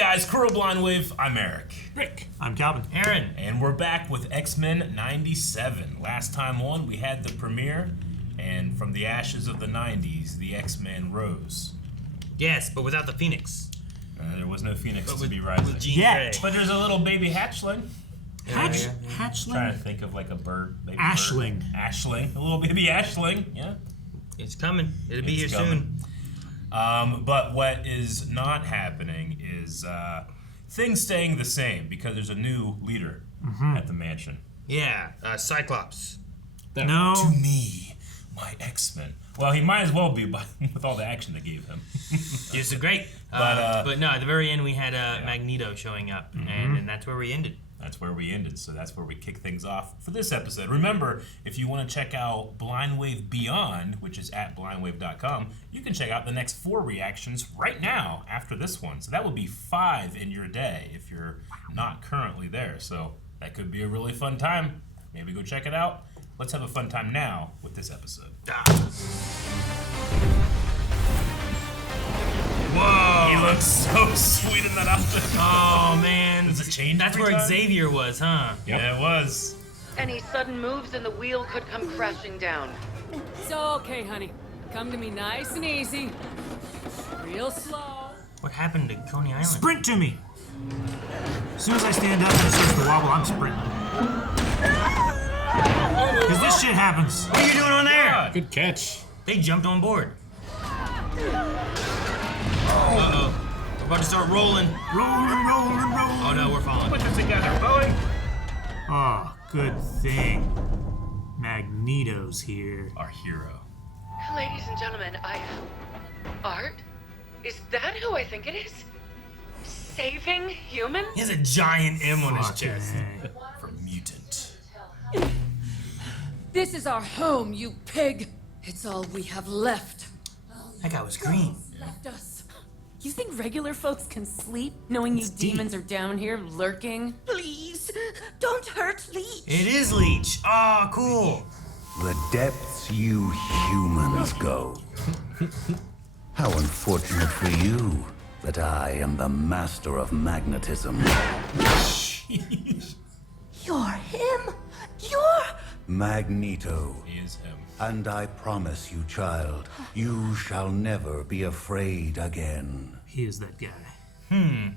guys, Crew of Blind Wave, I'm Eric. Rick. I'm Calvin. Aaron. And we're back with XMen 97. Last time on, we had the premiere, and from the ashes of the 90s, the X-Men rose. Yes, but without the Phoenix. There was no Phoenix to be rising. With Jean Grey. But there's a little baby hatchling. Hatchling? Trying to think of like a bird. Ashling. Bird. Ashling. A little baby ashling, yeah. It's coming. It'll be here coming. soon. But what is not happening is things staying the same because there's a new leader at the mansion. Yeah, Cyclops. No. To me, my X-Men. Well, he might as well be with all the action they gave him. It's great. But no, at the very end we had Magneto showing up, and that's where we ended. That's where we ended, so that's where we kick things off for this episode. Remember, if you want to check out Blind Wave Beyond, which is at blindwave.com, you can check out the next 4 reactions right now after this one. So that will be 5 in your day if you're not currently there. So that could be a really fun time. Maybe go check it out. Let's have a fun time now with this episode. Whoa! He looks so sweet in that outfit. Oh man, Does it change? That's every where time? Xavier was, huh? Yep. Yeah, it was. Any sudden moves and the wheel could come crashing down. It's okay, honey. Come to me nice and easy. Real slow. What happened to Coney Island? Sprint to me! As soon as I stand up and it starts to wobble, I'm sprinting. Because this shit happens. What are you doing on there? Good catch. They jumped on board. Uh-oh. We're about to start rolling. Rolling. Oh no, we're falling. Put this together, Bowie. Oh, good thing. Magneto's here. Our hero. Ladies and gentlemen, Art? Is that who I think it is? Saving humans? He has a giant M on his Fucking chest. A. For mutant. This is our home, you pig. It's all we have left. That guy was green. Left us. You think regular folks can sleep knowing you demons are down here lurking? Please, don't hurt Leech. It is Leech. Oh, cool. The depths you humans go. How unfortunate for you that I am the master of magnetism. You're him. You're... Magneto. He is him. And I promise you, child, you shall never be afraid again. He is that guy. Are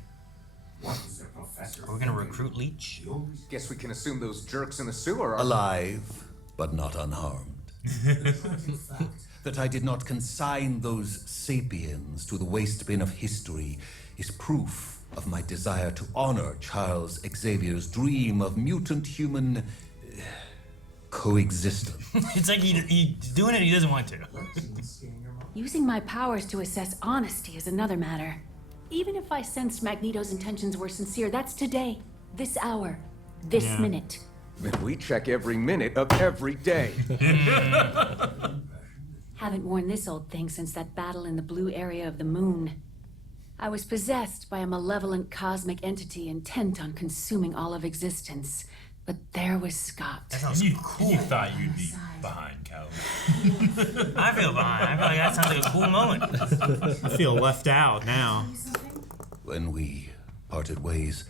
we gonna recruit Leech? Guess we can assume those jerks in the sewer are Alive, but not unharmed. That I did not consign those sapiens to the waste bin of history is proof of my desire to honor Charles Xavier's dream of mutant-human coexistence. It's like he's doing it, he doesn't want to. Using my powers to assess honesty is another matter. Even if I sensed Magneto's intentions were sincere, that's today, this hour, this minute. And we check every minute of every day. Haven't worn this old thing since that battle in the blue area of the moon. I was possessed by a malevolent cosmic entity intent on consuming all of existence. But there was Scott. That sounds cool. You thought you'd be behind, Calvin. I feel behind. I feel like that sounds like a cool moment. I feel left out now. When we parted ways,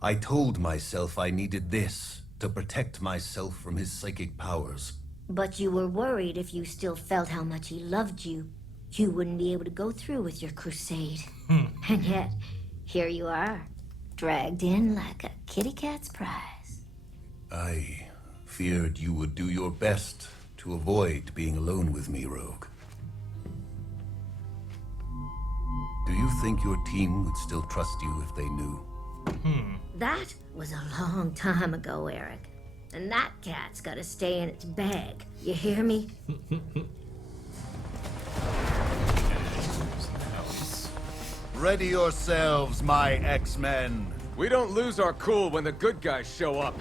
I told myself I needed this to protect myself from his psychic powers. But you were worried if you still felt how much he loved you, you wouldn't be able to go through with your crusade. And yet, here you are, dragged in like a kitty cat's prize. I feared you would do your best to avoid being alone with me, Rogue. Do you think your team would still trust you if they knew? That was a long time ago, Eric. And that cat's gotta stay in its bag. You hear me? Ready yourselves, my X-Men. We don't lose our cool when the good guys show up.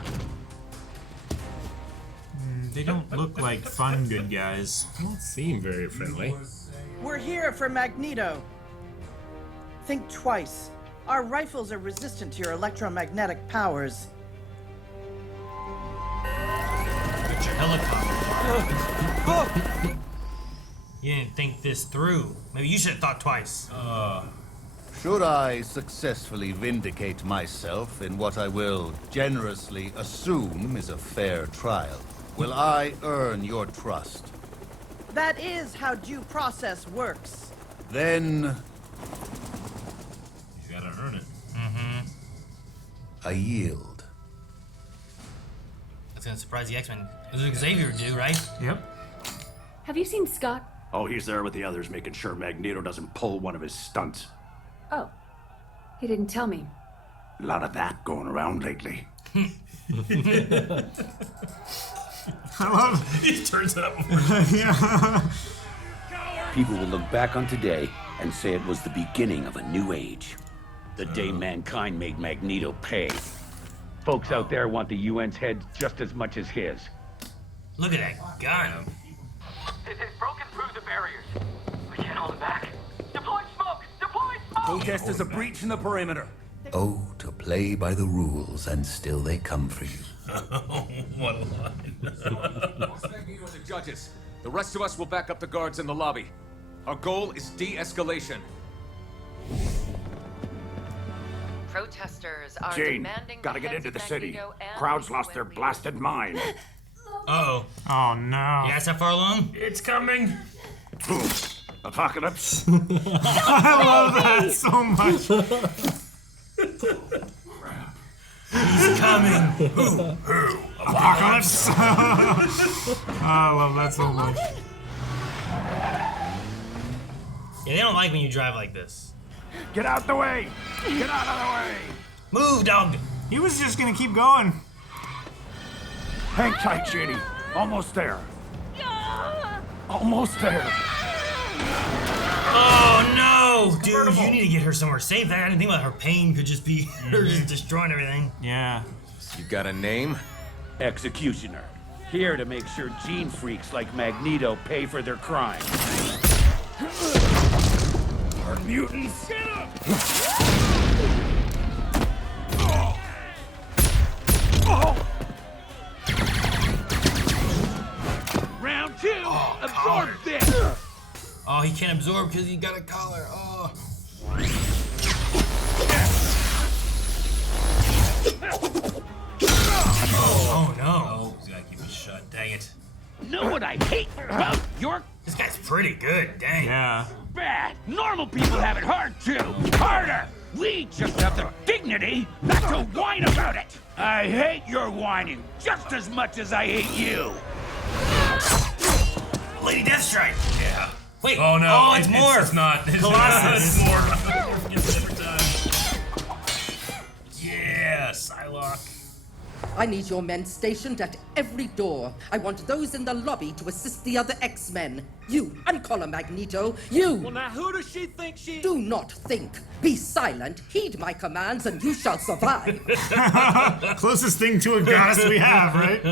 They don't look like fun good guys. Don't seem very friendly. We're here for Magneto. Think twice. Our rifles are resistant to your electromagnetic powers. Get your helicopter. You didn't think this through. Maybe you should have thought twice. Should I successfully vindicate myself in what I will generously assume is a fair trial, will I earn your trust? That is how due process works. Then You gotta earn it. I yield. That's gonna surprise the X-Men. This is Xavier do, right? Yep. Have you seen Scott? Oh, he's there with the others, making sure Magneto doesn't pull one of his stunts. Oh. He didn't tell me. A lot of that going around lately. I love He turns it up. yeah. People will look back on today and say it was the beginning of a new age. The day mankind made Magneto pay. Folks out there want the UN's head just as much as his. Look at that gun. They've broken through the barriers. We can't hold them back. Deploy smoke! Deploy smoke! Protest is a breach in the perimeter. Oh, to play by the rules, and still they come for you. What a line. Magneto and the judges. The rest of us will back up the guards in the lobby. Our goal is de-escalation. Protesters are Jane, demanding gotta the get heads into of the city. Magneto and Crowds the lost UN their leaders. blasted mind. Uh-oh. Oh no. Yeah, that's how far along? It's coming. Boom. Apocalypse. I love that so much. He's coming. Apocalypse. I love that so much. Yeah, they don't like when you drive like this. Get out the way! Get out of the way! Move, dog. He was just gonna keep going. Hang tight, Jenny. Almost there. Almost there. Oh no, dude! You need to get her somewhere safe. I didn't think about her pain could just be her just destroying everything. Yeah. You got a name? Executioner. Here to make sure gene freaks like Magneto pay for their crimes. Our mutants. Get up! Round two. Absorb this. Oh, he can't absorb because he got a collar. Oh. Oh no. Oh, he's gotta keep it shut. Dang it. Know what I hate about your This guy's pretty good. Dang. Yeah. bad? Normal people have it hard too. Harder. We just have the dignity not to whine about it. I hate your whining just as much as I hate you. Lady Deathstrike. Yeah. Wait. Oh no. Oh, it's more. It's not. It's Colossus. It's more. Every time. Yeah, Psylocke. I need your men stationed at every door. I want those in the lobby to assist the other X-Men. You, uncollar Magneto, you! Well, now who does she think she... Do not think. Be silent, heed my commands, and you shall survive. Closest thing to a goddess we have, right?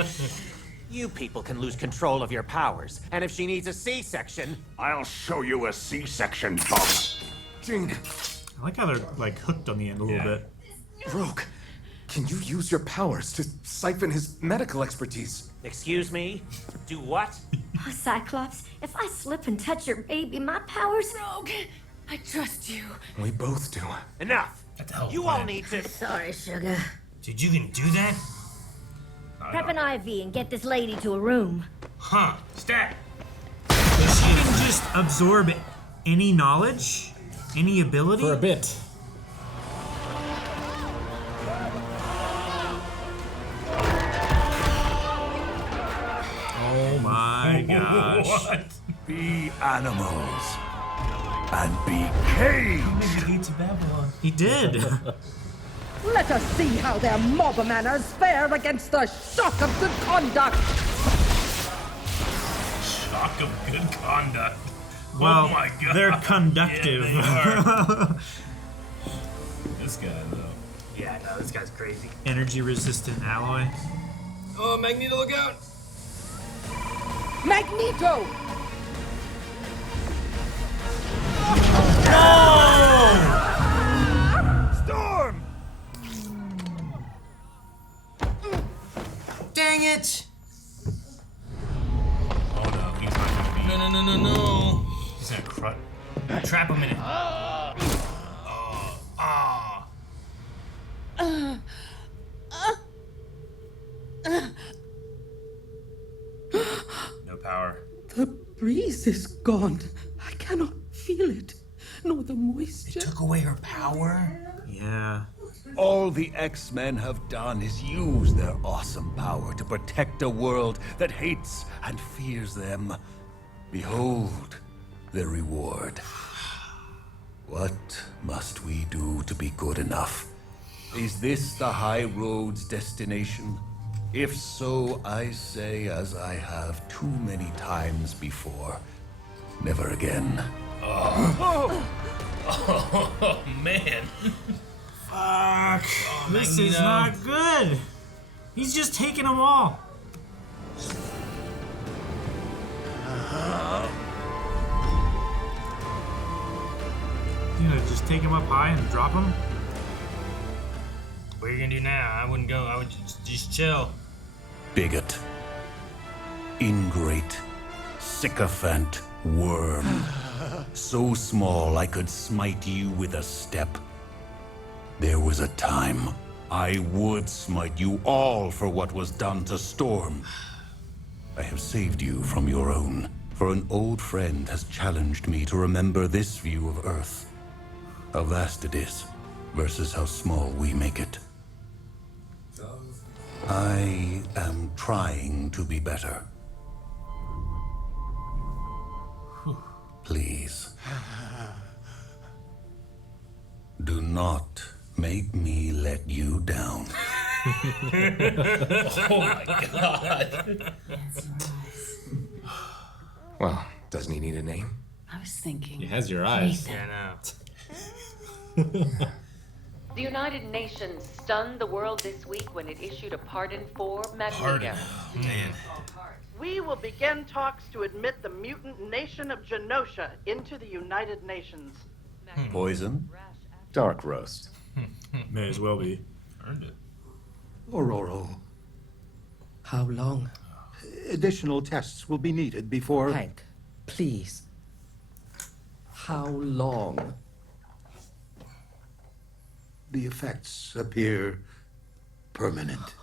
You people can lose control of your powers, and if she needs a C-section... I'll show you a C-section, Bob. Jean. I like how they're like hooked on the end a little bit. Rogue, can you use your powers to siphon his medical expertise? Excuse me? Do what? Oh, Cyclops, if I slip and touch your baby, my powers... Rogue, I trust you. We both do. Enough! You all need to... Sorry, sugar. Dude, you can do that? Prep an IV and get this lady to a room. Huh. Stat. She can just absorb any knowledge, any ability. For a bit. Oh my gosh. What? Be animals. And be caged. Maybe to Babylon. He did. Let us see how their mob manners fare against the shock of good conduct. Shock of good conduct. Well, oh my god. they're conductive. Yeah, they are. This guy, though. Yeah, no, this guy's crazy. Energy resistant alloy. Oh, Magneto, look out! Magneto! Storm! Dang it! Oh no, he's not gonna be. No. He's gonna Trap him in it. power. The breeze is gone. I cannot feel it, nor the moisture. Took away her power? Yeah. All the X-Men have done is use their awesome power to protect a world that hates and fears them. Behold their reward. What must we do to be good enough? Is this the High Road's destination? If so, I say, as I have too many times before, never again. Oh, man. Fuck. This is not good. He's just taking them all. You know, just take him up high and drop him? What are you gonna do now? I wouldn't go. I would just chill. Bigot. Ingrate. Sycophant. Worm. So small I could smite you with a step. There was a time I would smite you all for what was done to Storm. I have saved you from your own, for an old friend has challenged me to remember this view of Earth. How vast it is, versus how small we make it. I am trying to be better. Please. Do not make me let you down. Oh my god. Well, doesn't he need a name? I was thinking. He has your eyes. Yeah, I know. The United Nations stunned the world this week when it issued a pardon for Magneto. Pardon. Man. We will begin talks to admit the mutant nation of Genosha into the United Nations. Poison? Dark roast. May as well be. Earned it. Aurora. How long? Additional tests will be needed before... Hank, please. How long? The effects appear permanent.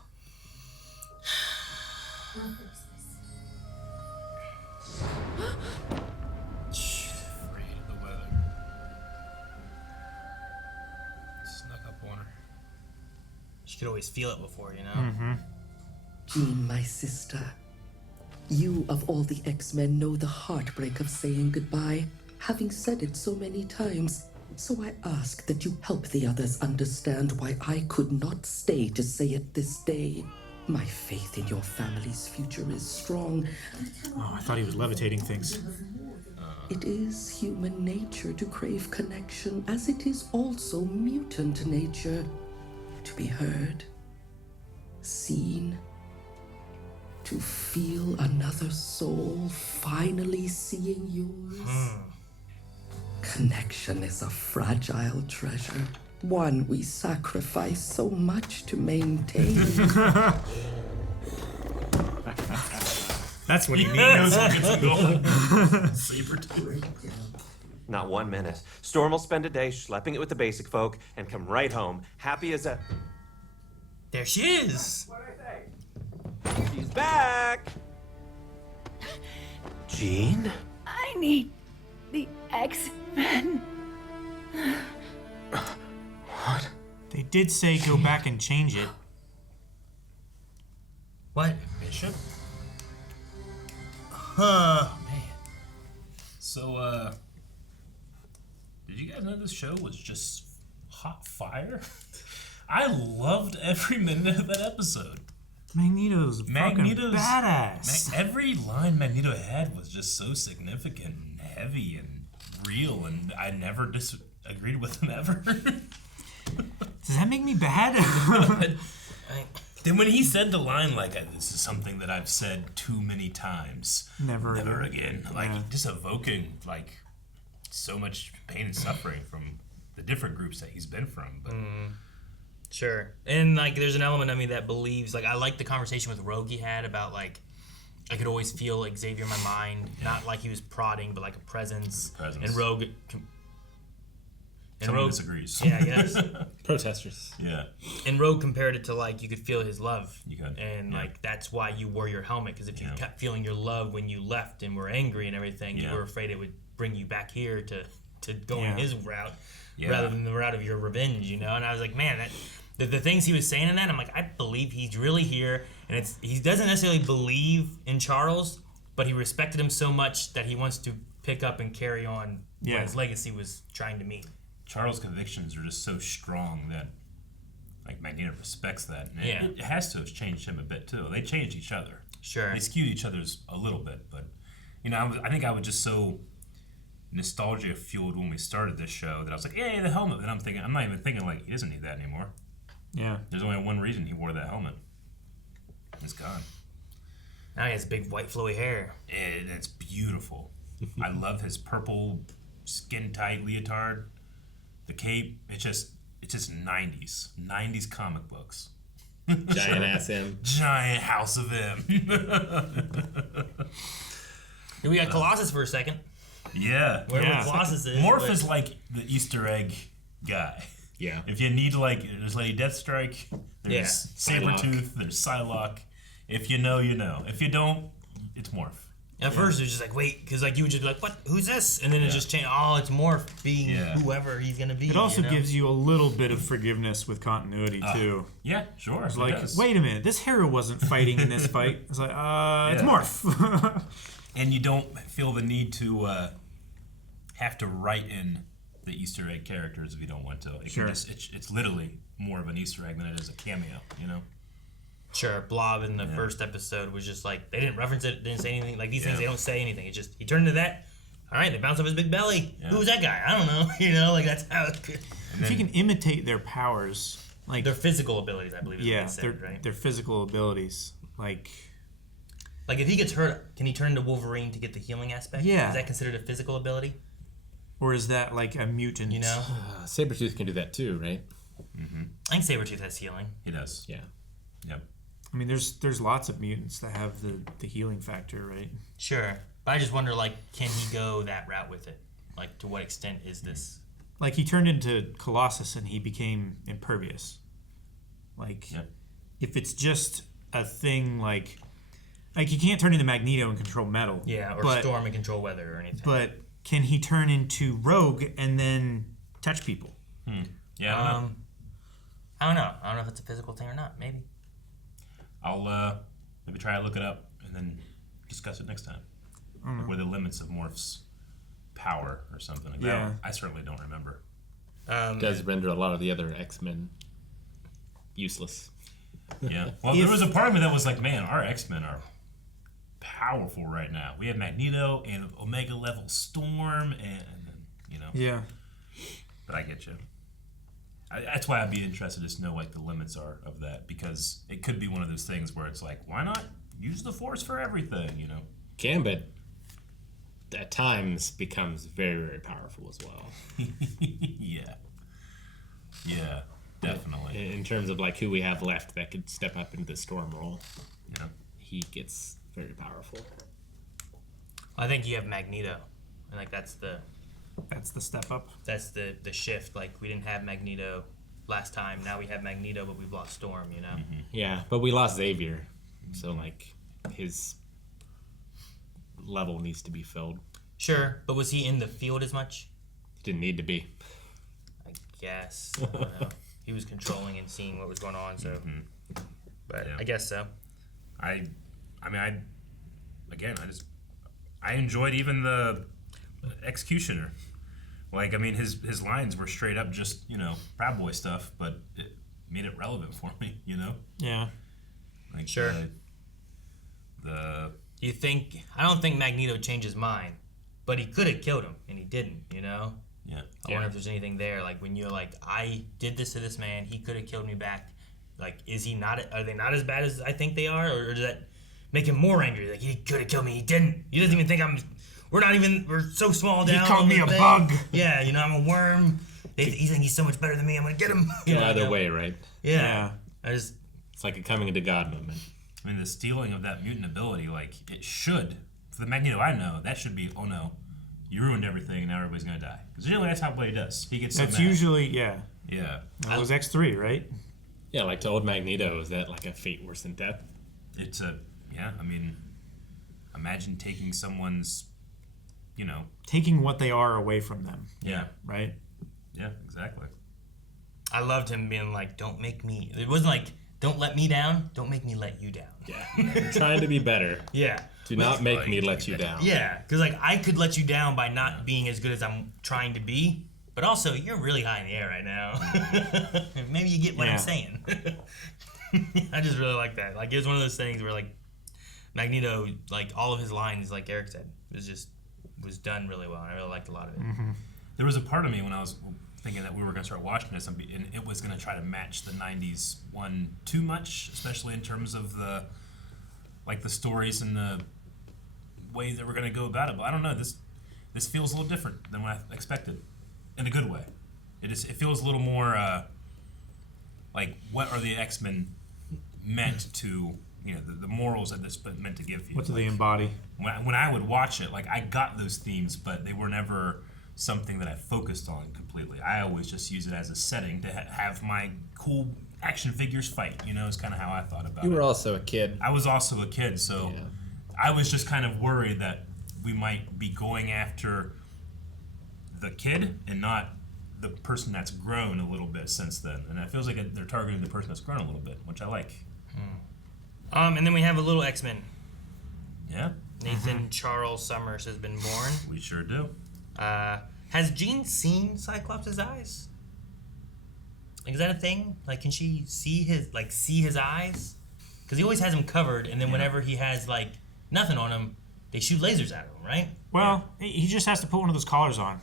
Afraid of the weather. Snuck up on her. She could always feel it before, you know? Mm-hmm. Jean, my sister. You, of all the X-Men, know the heartbreak of saying goodbye, having said it so many times. So I ask that you help the others understand why I could not stay to say it this day. My faith in your family's future is strong. Oh, I thought he was levitating things. It is human nature to crave connection, as it is also mutant nature to be heard, seen, to feel another soul finally seeing yours. Connection is a fragile treasure, one we sacrifice so much to maintain. That's what he knows means. he gets a goal. Saber tooth. Not 1 minute. Storm will spend a day schlepping it with the basic folk and come right home, happy as a... There she is! She's back! Jean? I need the X-Men. What? They did say go back and change it. What? Bishop? Huh. Man. So, did you guys know this show was just hot fire? I loved every minute of that episode. Magneto's fucking badass. Every line Magneto had was just so significant and heavy and real, and I never disagreed with him ever. Does that make me bad? Then when he said the line like, "This is something that I've said too many times, Never again," like just evoking like so much pain and suffering from the different groups that he's been from. But Sure. And like there's an element of me that believes, like I like the conversation with Rogue he had about like I could always feel like Xavier in my mind, not like he was prodding, but like a presence. And Rogue And Someone Rogue disagrees. Yeah, I guess. Protesters. Yeah. And Rogue compared it to like you could feel his love. You could. And like that's why you wore your helmet, because if you kept feeling your love when you left and were angry and everything, you were afraid it would bring you back here to go on his route rather than the route of your revenge, you know? And I was like, man, that the things he was saying in that, I'm like, I believe he's really here, and he doesn't necessarily believe in Charles, but he respected him so much that he wants to pick up and carry on what his legacy was trying to meet. Charles' convictions are just so strong that like Magneto respects that. And it has to have changed him a bit too. They changed each other. Sure. They skewed each other's a little bit, but you know, I think I was just so nostalgia fueled when we started this show that I was like, yeah, the helmet. And I'm not even thinking like he doesn't need that anymore. Yeah. There's only one reason he wore that helmet. It's gone. Now he has big white flowy hair. And it's beautiful. I love his purple skin tight leotard. The cape, it's just 90s comic books. Giant ass M. Giant House of M. We got Colossus for a second. Yeah. Wherever Colossus is. Morph is like the Easter egg guy. Yeah. If you need there's Lady Deathstrike, there's Sabretooth, there's Psylocke. If you know, you know. If you don't, it's Morph. At first, it was just like, wait, because like you would just be like, what? Who's this? And then it just changed. Oh, it's Morph being whoever he's going to be. It also gives you a little bit of forgiveness with continuity, too. Yeah, sure. It's like, wait a minute, this hero wasn't fighting in this fight. It's like, it's Morph. And you don't feel the need to have to write in the Easter egg characters if you don't want to. It's literally more of an Easter egg than it is a cameo, you know? Sure, Blob in the first episode was just like, they didn't reference it, didn't say anything. Like, these things, they don't say anything. It's just, he turned into that. All right, they bounce off his big belly. Yeah. Who's that guy? I don't know. You know, like, that's how it could. If you can imitate their powers, like... Their physical abilities, I believe is what they said, right? Their physical abilities, like... Like, if he gets hurt, can he turn into Wolverine to get the healing aspect? Yeah. Is that considered a physical ability? Or is that, like, a mutant? You know? Sabretooth can do that, too, right? Mm-hmm. I think Sabretooth has healing. He does. Yeah. Yep. I mean, there's lots of mutants that have the healing factor, right? Sure. But I just wonder, like, can he go that route with it? Like, to what extent is this? Like, he turned into Colossus and he became impervious. Like, if it's just a thing, like he can't turn into Magneto and control metal. Yeah, or Storm and control weather or anything. But can he turn into Rogue and then touch people? Yeah, I don't know. I don't know if it's a physical thing or not. Maybe. I'll maybe try to look it up and then discuss it next time. Like, what are the limits of Morph's power or something like that? I certainly don't remember. It does render a lot of the other X-Men useless. Yeah. Well, there was a part of me that was like, man, our X-Men are powerful right now. We have Magneto and Omega level Storm and you know. Yeah. But I get you. That's why I'd be interested to know like the limits are of that, because it could be one of those things where it's like, why not use the Force for everything, you know? Can, but at times becomes very, very powerful as well. Yeah, definitely. In terms of like who we have left that could step up into the Storm role, he gets very powerful. I think you have Magneto, and like that's the step up. That's the shift. Like, we didn't have Magneto last time. Now we have Magneto, but we've lost Storm, you know? Mm-hmm. Yeah, but we lost Xavier. So, like, his level needs to be filled. Sure, but was he in the field as much? Didn't need to be. I guess. I don't know. He was controlling and seeing what was going on, so... But I guess so. I enjoyed even the Executioner. Like, I mean, his lines were straight up just, you know, Proud Boy stuff, but it made it relevant for me, you know? Yeah. Like, sure. You think... I don't think Magneto changed his mind, but he could have killed him, and he didn't, you know? Yeah. I wonder if there's anything there, like, when you're like, I did this to this man, he could have killed me back. Like, is he not... Are they not as bad as I think they are, or does that make him more angry? Like, he could have killed me, he didn't. He doesn't even think I'm... We're so small down. He called me a bug. Yeah, you know, I'm a worm. He thinks he's so much better than me. I'm gonna get him. Either way, right? Yeah. It's like a coming into God moment. I mean, the stealing of that mutant ability, like, it should, for the Magneto I know, that should be, oh no, you ruined everything, and now everybody's gonna die. Because usually that's how Blade does. He gets so That's mad. usually, yeah. Yeah. That was X3, right? Yeah, like to old Magneto, is that like a fate worse than death? It's I mean, imagine taking someone's, taking what they are away from them. Yeah. Right? Yeah, exactly. I loved him being like, don't make me. It wasn't like, don't let me down, don't make me let you down. Yeah. You're trying to be better. Yeah. Do not make me let you down. Yeah, because like I could let you down by not being as good as I'm trying to be, but also you're really high in the air right now. Maybe you get what I'm saying. I just really like that. Like it was one of those things where like Magneto, like all of his lines, like Eric said, was done really well. I really liked a lot of it. Mm-hmm. There was a part of me when I was thinking that we were going to start watching this, and it was going to try to match the '90s one too much, especially in terms of the stories and the way that we're going to go about it. But I don't know. This feels a little different than what I expected, in a good way. It feels a little more like what are the X-Men meant to, the morals that this meant to give you. What do they embody? When I would watch it, like I got those themes, but they were never something that I focused on completely. I always just use it as a setting to have my cool action figures fight. Is kind of how I thought about it. You were also a kid. I was also a kid, so I was just kind of worried that we might be going after the kid and not the person that's grown a little bit since then. And it feels like they're targeting the person that's grown a little bit, which I like. And then we have a little X-Men. Yeah. Nathan Charles Summers has been born. We sure do. Has Jean seen Cyclops' eyes? Like, is that a thing? Like, can she see his eyes? Because he always has them covered, and then whenever he has like nothing on him, they shoot lasers at him, right? Well, he just has to put one of those collars on,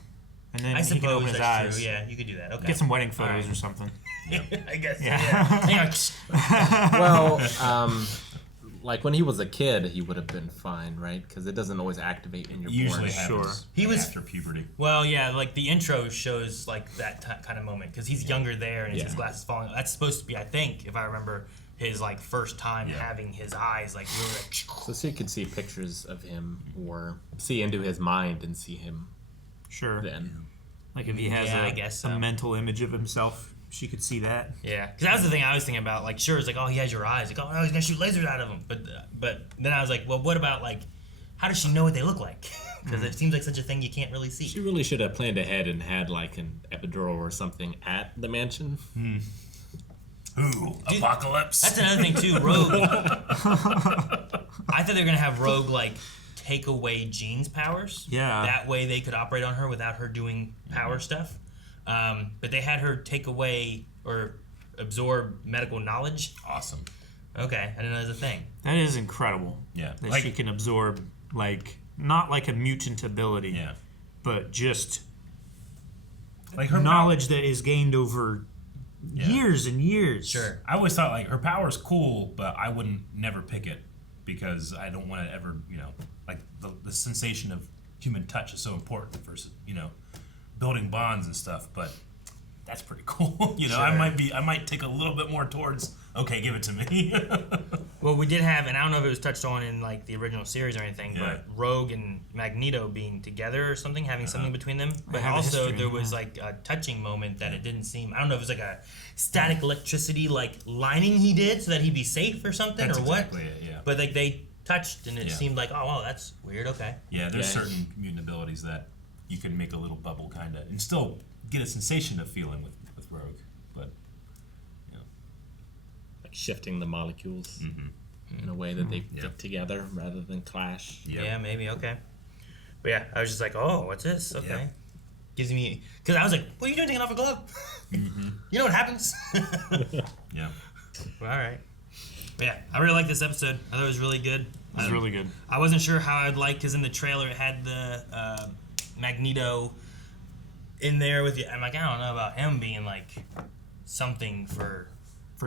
and then he can open his eyes. True. Yeah, you could do that. Okay. Get some wedding photos or something. I guess. Yeah. Well, like when he was a kid, he would have been fine, right? Because it doesn't always activate in your Usually born. happens He was after puberty. Well, yeah, like the intro shows like that kind of moment because he's younger there and his glasses falling. That's supposed to be, I think, if I remember, his like first time having his eyes like really. So you can see pictures of him or see into his mind and see him. Sure. Then, like if he has a mental image of himself. She could see that. Yeah, because that was the thing I was thinking about. Like, sure, it's like, oh, he has your eyes. Like, oh, no, he's gonna shoot lasers out of him. But then I was like, well, what about like, how does she know what they look like? Because it seems like such a thing you can't really see. She really should have planned ahead and had like an epidural or something at the mansion. Ooh, dude, apocalypse. That's another thing too. Rogue. I thought they were gonna have Rogue like take away Jean's powers. Yeah. That way they could operate on her without her doing power stuff. But they had her take away or absorb medical knowledge. Awesome. Okay, I didn't know that was a thing. That is incredible. Yeah. That she can absorb, like, not like a mutant ability, but just like her knowledge that is gained over years and years. Sure. I always thought, like, her power's cool, but I wouldn't never pick it because I don't want to ever, like, the sensation of human touch is so important versus, building bonds and stuff, but that's pretty cool. Sure. I might take a little bit more towards, okay, give it to me. Well, we did have, and I don't know if it was touched on in like the original series or anything, but Rogue and Magneto being together or something, having something between them. But also there was like a touching moment that it didn't seem, I don't know if it was like a static electricity like lining he did so that he'd be safe or something That's or what. exactly it, yeah. But like they touched and it seemed like, oh, wow, that's weird, okay. Yeah, there's certain mutant abilities that you can make a little bubble kind of and still get a sensation of feeling with Rogue, but like shifting the molecules in a way that they fit together rather than clash. Yeah, maybe, okay. But yeah, I was just like, oh, what's this? Okay. Gives me, because I was like, what are you doing taking off a glove? You know what happens? Yeah. Well, all right. But yeah, I really like this episode. I thought it was really good. It was really good. I wasn't sure how I'd like, because in the trailer it had the Magneto in there with you. I'm like, I don't know about him being like something for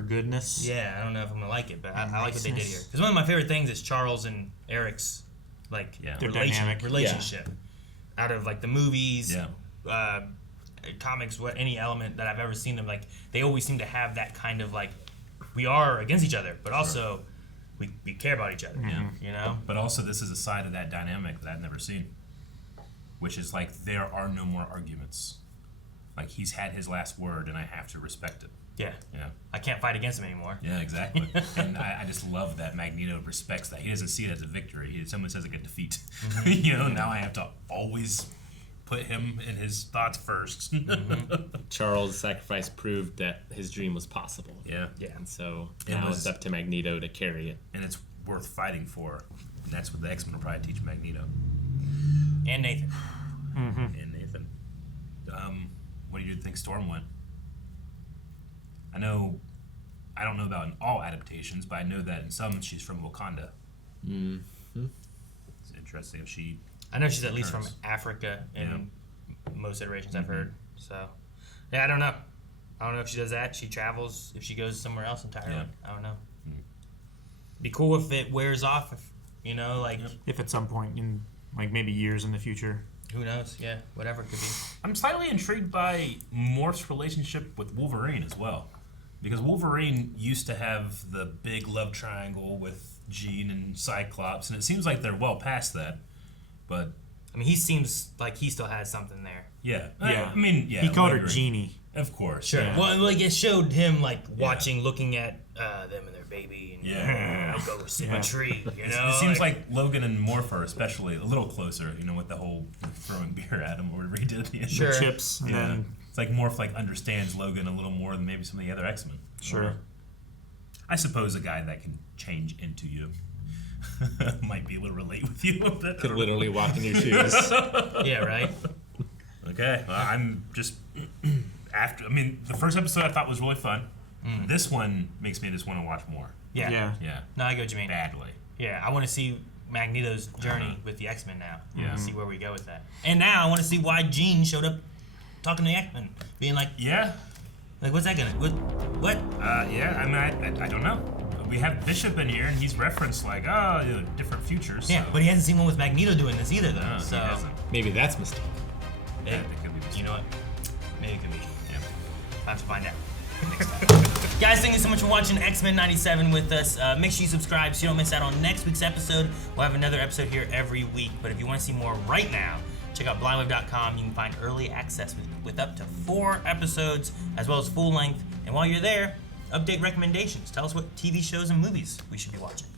goodness. Yeah, I don't know if I'm gonna like it, but I like what they did here. Because one of my favorite things is Charles and Eric's like relationship. Out of like the movies, comics, any element that I've ever seen them, like they always seem to have that kind of like we are against each other, but also we care about each other. You know. But also this is a side of that dynamic that I've never seen. which is like there are no more arguments. Like he's had his last word, and I have to respect it. Yeah. Yeah. I can't fight against him anymore. Yeah, exactly. And I just love that Magneto respects that. He doesn't see it as a victory. Someone says like a defeat. Mm-hmm. Now I have to always put him in his thoughts first. Charles' sacrifice proved that his dream was possible. Yeah. And so now it's up to Magneto to carry it. And it's worth fighting for. And that's what the X-Men will probably teach Magneto. And Nathan. And Nathan. What do you think Storm went? I don't know about in all adaptations, but I know that in some she's from Wakanda. It's interesting if she... I know she's at least from Africa in most iterations I've heard. So, yeah, I don't know. I don't know if she does that. She travels, if she goes somewhere else entirely. Yeah. I don't know. Be cool if it wears off, if at some point in like maybe years in the future. Who knows? Yeah, whatever it could be. I'm slightly intrigued by Morph's relationship with Wolverine as well. Because Wolverine used to have the big love triangle with Jean and Cyclops, and it seems like they're well past that. But I mean, he seems like he still has something there. Yeah. He called her Jeannie. Of course. Sure. Yeah. Well, like it showed him like watching, looking at them and their baby, and I'll go sit in a tree. It seems like Logan and Morph are especially a little closer. With the whole throwing beer at him or whatever he did at the end. Sure. The chips. Yeah. It's like Morph understands Logan a little more than maybe some of the other X-Men. Sure. I suppose a guy that can change into you might be able to relate with you a bit. Could literally walk in your shoes. Yeah, right? Okay. Well, I'm just... the first episode I thought was really fun. This one makes me just want to watch more. Yeah. Yeah. No, I get what you mean. Badly. Yeah, I want to see Magneto's journey with the X-Men now. Yeah. See where we go with that. And now I want to see why Jean showed up talking to the X-Men. Being like... Yeah. Like, what's that gonna... What? I don't know. We have Bishop in here, and he's referenced, different futures. Yeah, so. but he hasn't seen one with Magneto doing this either, though. No, so he hasn't. Maybe that's a mistake. Yeah, it could be mistake. You know what? Maybe it could be. Yeah. I'll have to find out next time. Guys, thank you so much for watching X-Men 97 with us. Make sure you subscribe so you don't miss out on next week's episode. We'll have another episode here every week. But if you want to see more right now, check out blindwave.com. You can find early access with up to 4 episodes, as well as full length. And while you're there, update recommendations. Tell us what TV shows and movies we should be watching.